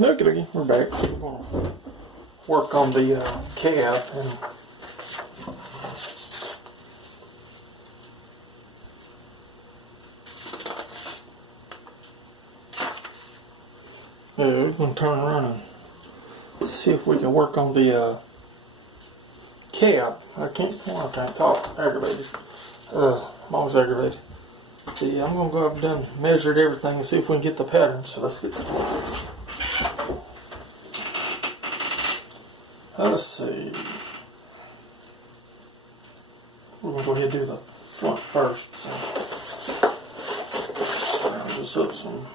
Look at it, we're back. We're going to work on the cab and we're going to turn around and see if we can work on the cab. I can't talk. Aggravated. I'm always aggravated. See, I'm going to go up and down, measured everything and see if we can get the pattern. So let's get started. Let's see. We're going to go ahead and do the front first. So round this up some.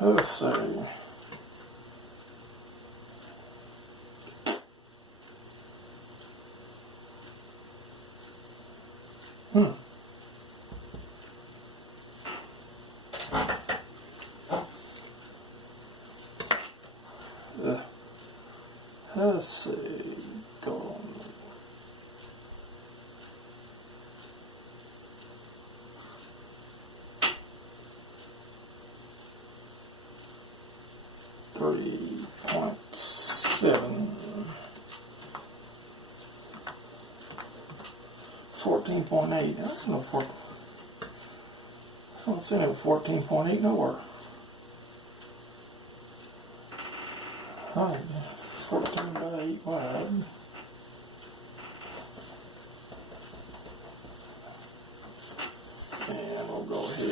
Let's see. Let's see. Go on. .7 14.8. That's no 4. I don't see any 14.8 nowhere. Alright, 14 by 8 wide. And we'll go ahead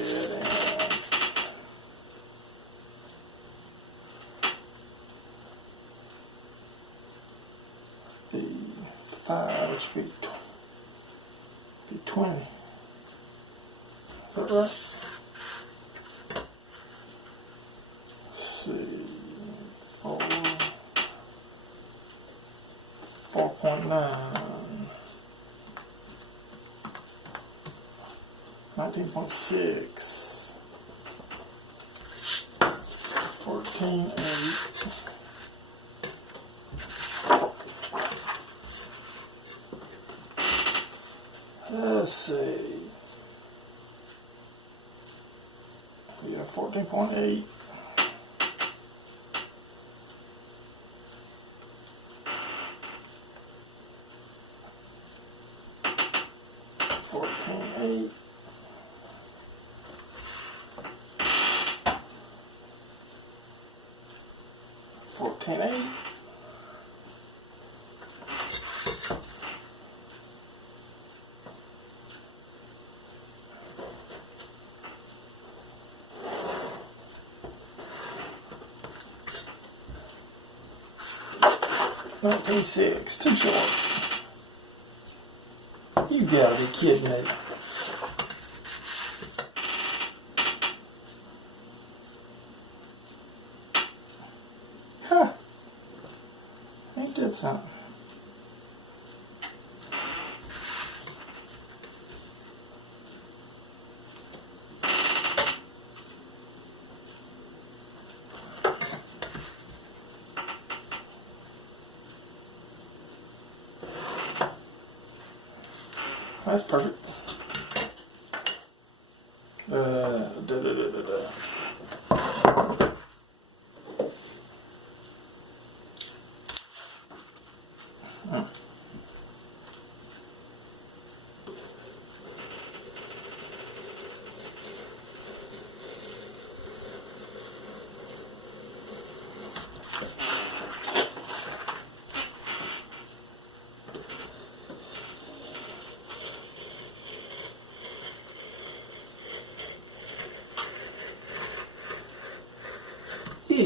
and the 5 should be 20. Is that right? Let's see. 4.9. 19.6. 14.8. Let's see. We got 14.8. 14.8. 14.8. .6, too short. You gotta be kidding me. Huh. Ain't that something? That's perfect. Yeah.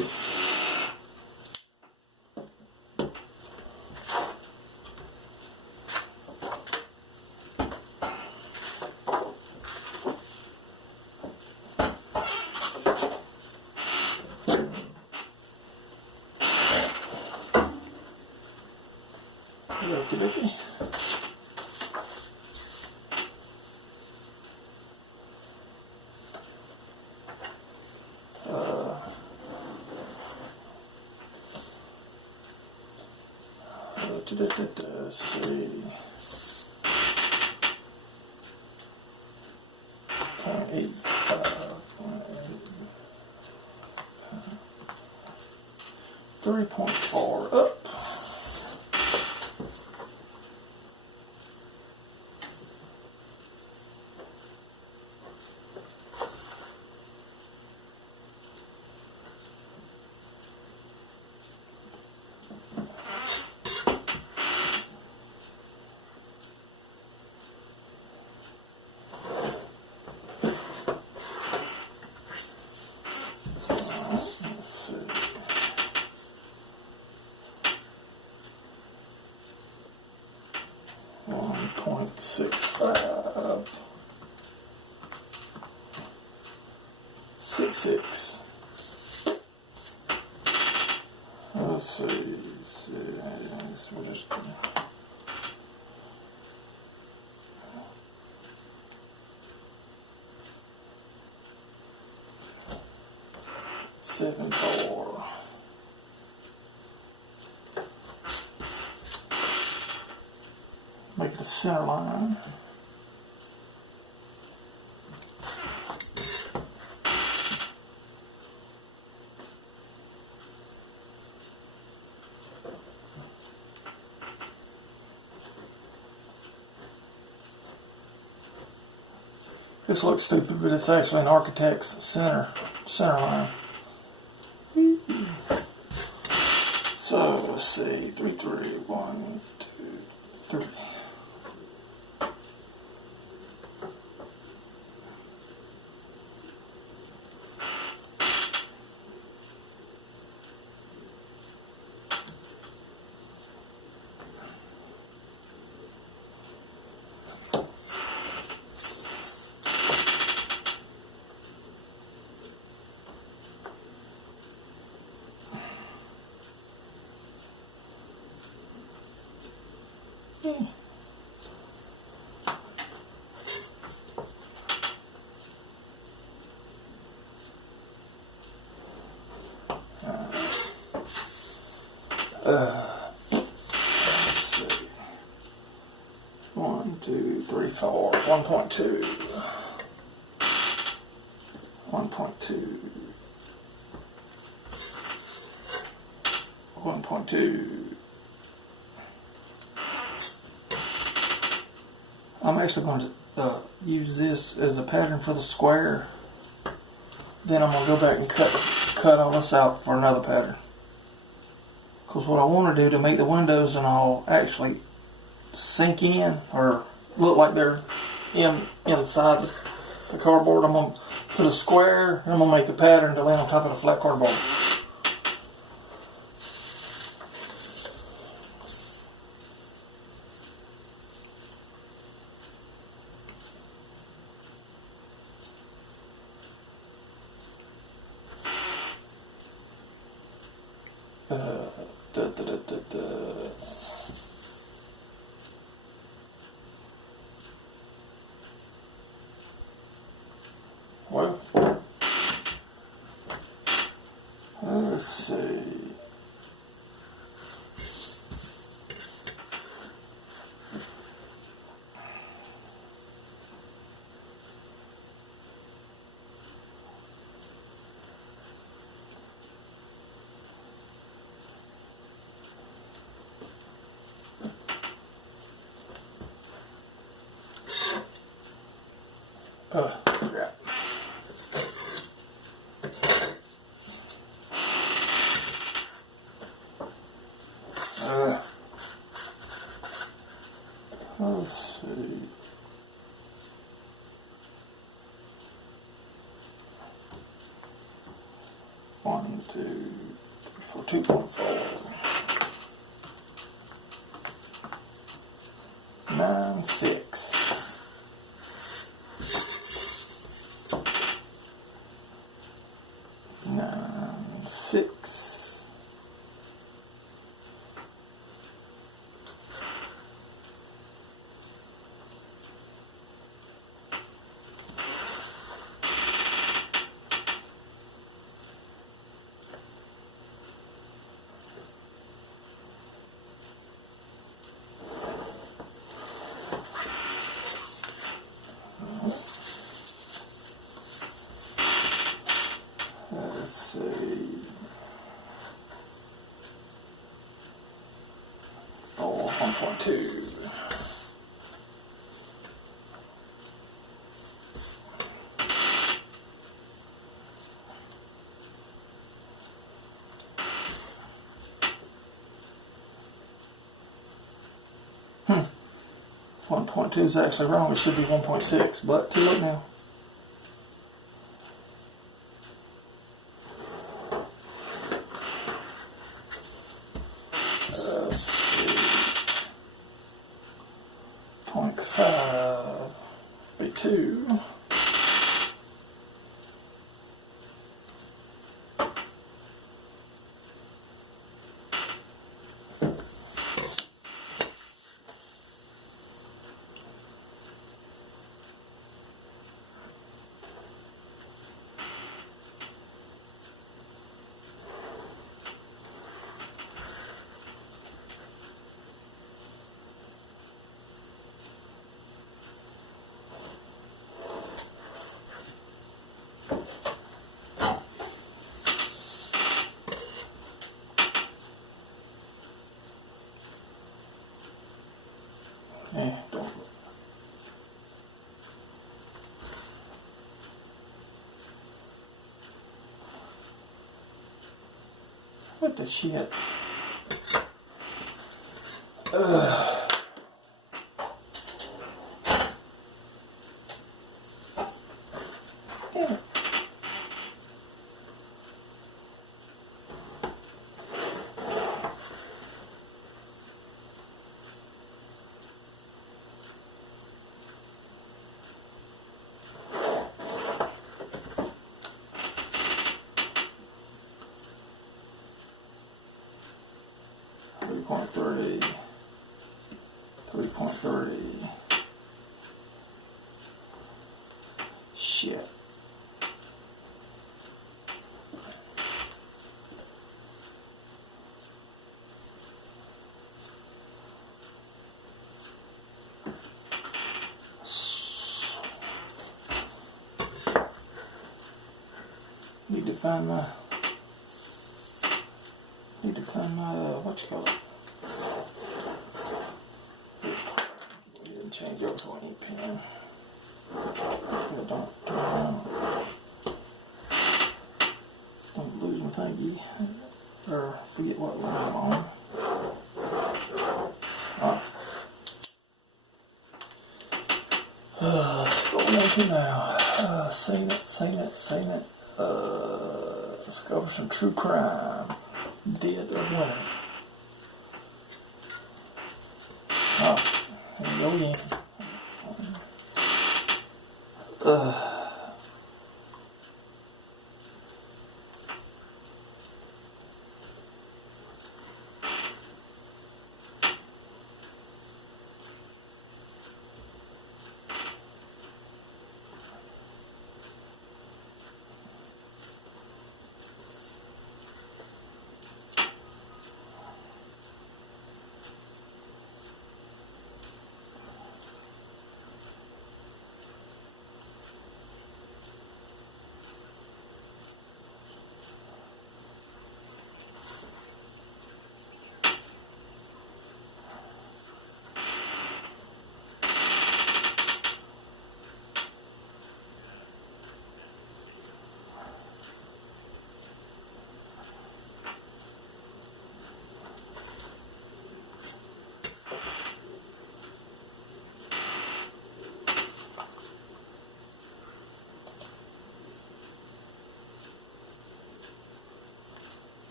Okie dokie. Let's see. 0.85. 3.4 up. Let's see. 1.65. 66. Let's see. We'll just 7.4. Make it a center line. This looks stupid, but it's actually an architect's center line. So let's see, 3, 3, 1, 2, 3. Let's see. 1, 2, 3, 4. 1.2. 1.2. 1.2. I'm actually going to use this as a pattern for the square. Then I'm going to go back and cut all this out for another pattern. Because what I want to do to make the windows and all actually sink in or look like they're inside the cardboard, I'm going to put a square and I'm going to make the pattern to lay on top of the flat cardboard. Well, let's see. Yeah. Let's see. One, 2, 3, 4, 2.4. 9, 6. 9, 6. Let's see. 1.2. Hmm. 1.2 is actually wrong. It should be 1.6, but too late now. Let's see. 0.5 be 2. Don't. What the shit? Yeah. 3.3. 3.3. Shit. Need to find my what you call it? We didn't change over to an ink pen. Don't lose my thingy or forget what line I'm on. Going into now. Seen it. Let's go for some true crime. Dead of Winter. Here we go again.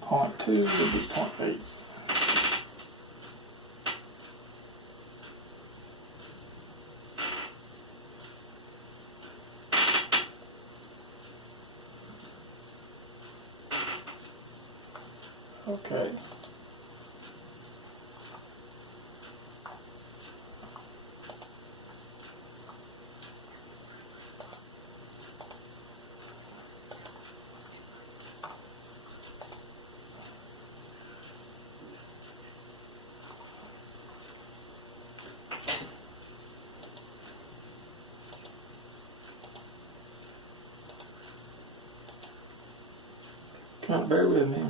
Point 2 would be 0.8. Okay. Kind of bear with me.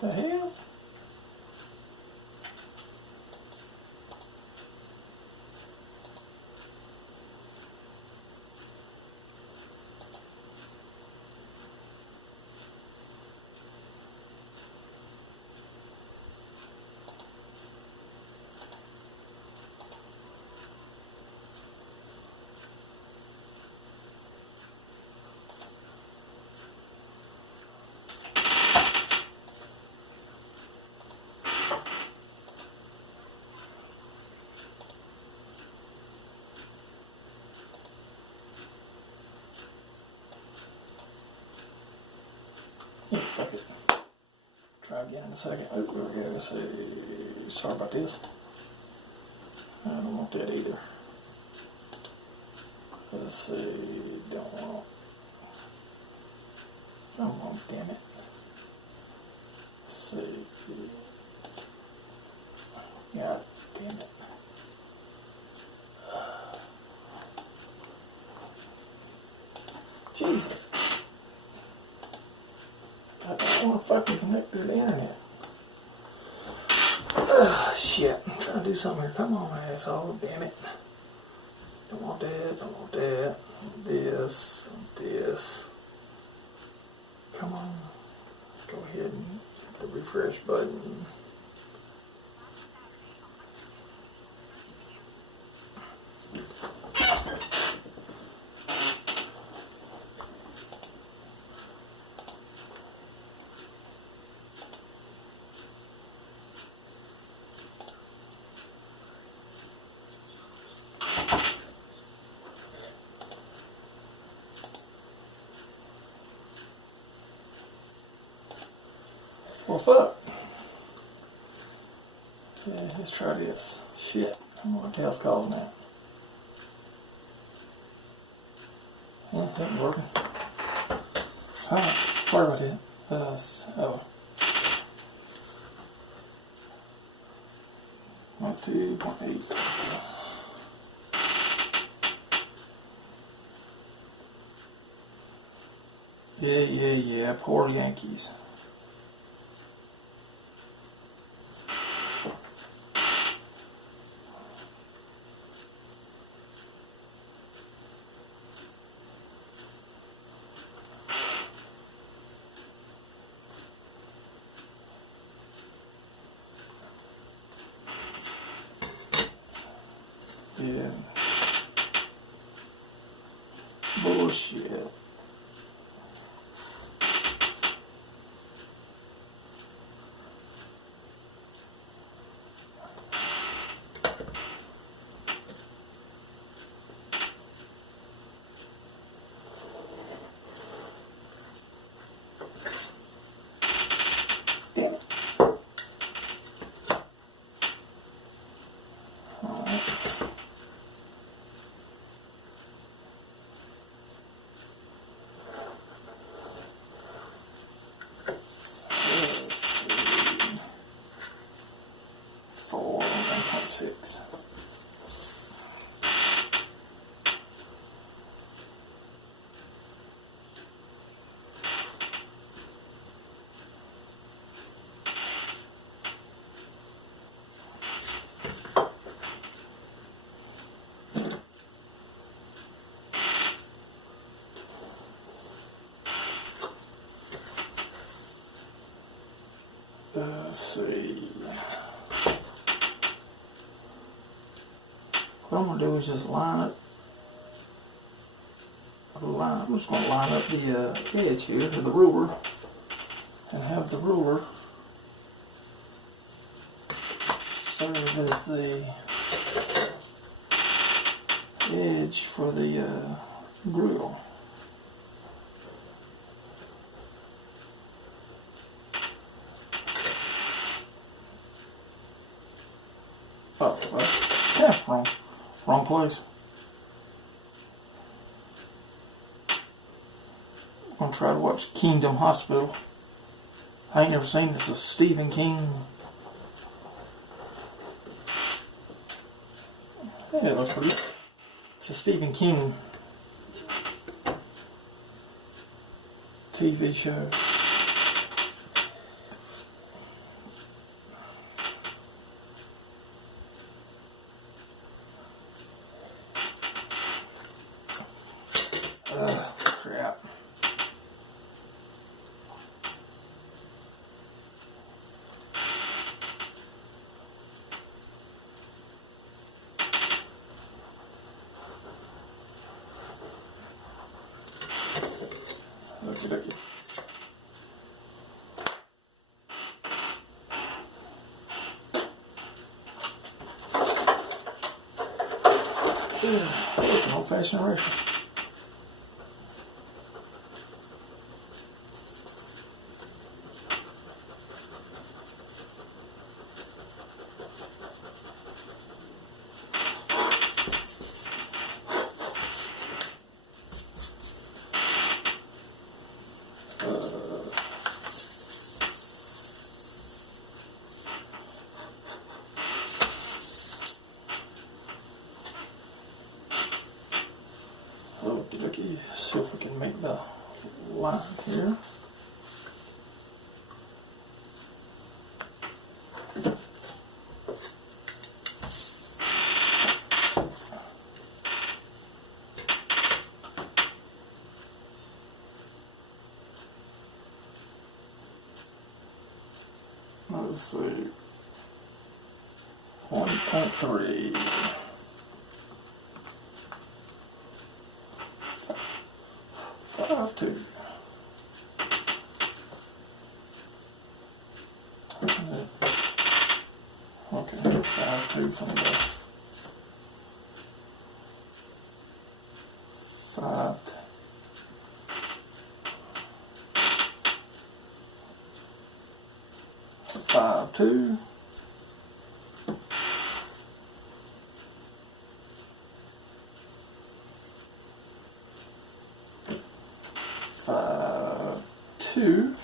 The hell? Yeah, fuck it. Try again in a second. Oh, yeah, let's see. Sorry about this. I don't want that either. Let's see. Don't want, damn it. Let's see. God damn it. Jesus. I don't want to fucking connect to the internet. Shit. I'm trying to do something here. Come on, asshole. Damn it. Don't want that. Don't want that. This. This. Come on. Go ahead and hit the refresh button. Well, fuck. Yeah, let's try this. Shit. I don't know what the hell's causing that. Yeah, it ain't working. Alright, sorry about that. Oh. 2.8. Yeah. Poor Yankees. Yeah. Bullshit. Damn it. Alright. Let's see. 1.6. see. What I'm going to do is just line up. I'm just going to line up the edge here to the ruler and have the ruler serve as the edge for the grill. Oh, well, yeah, wrong place. I'm gonna try to watch Kingdom Hospital. I ain't never seen this. It's a Stephen King. Yeah, it looks pretty good. It's a Stephen King TV show. Crap. Okie dokie. It's an old-fashioned restaurant. Okie dokie, see if we can make the line here. Let's see, 1.3. 5.2. Okay, 5.2 from the 5. 5.2. 5.2.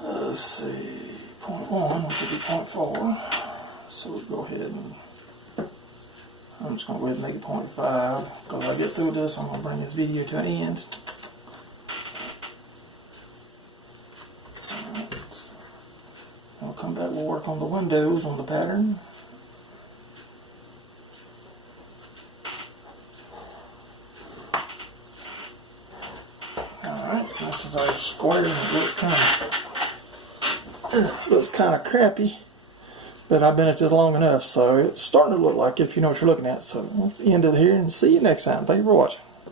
Let's see, 0.1, which would be 0.4. So we'll go ahead and I'm just going to go ahead and make it 0.5. Because I get through this, I'm going to bring this video to an end. We'll come back, we'll work on the windows on the pattern. Alright, this is our square, and it looks kind of crappy, but I've been at this long enough, so it's starting to look like it if you know what you're looking at. So we'll end it here and see you next time. Thank you for watching.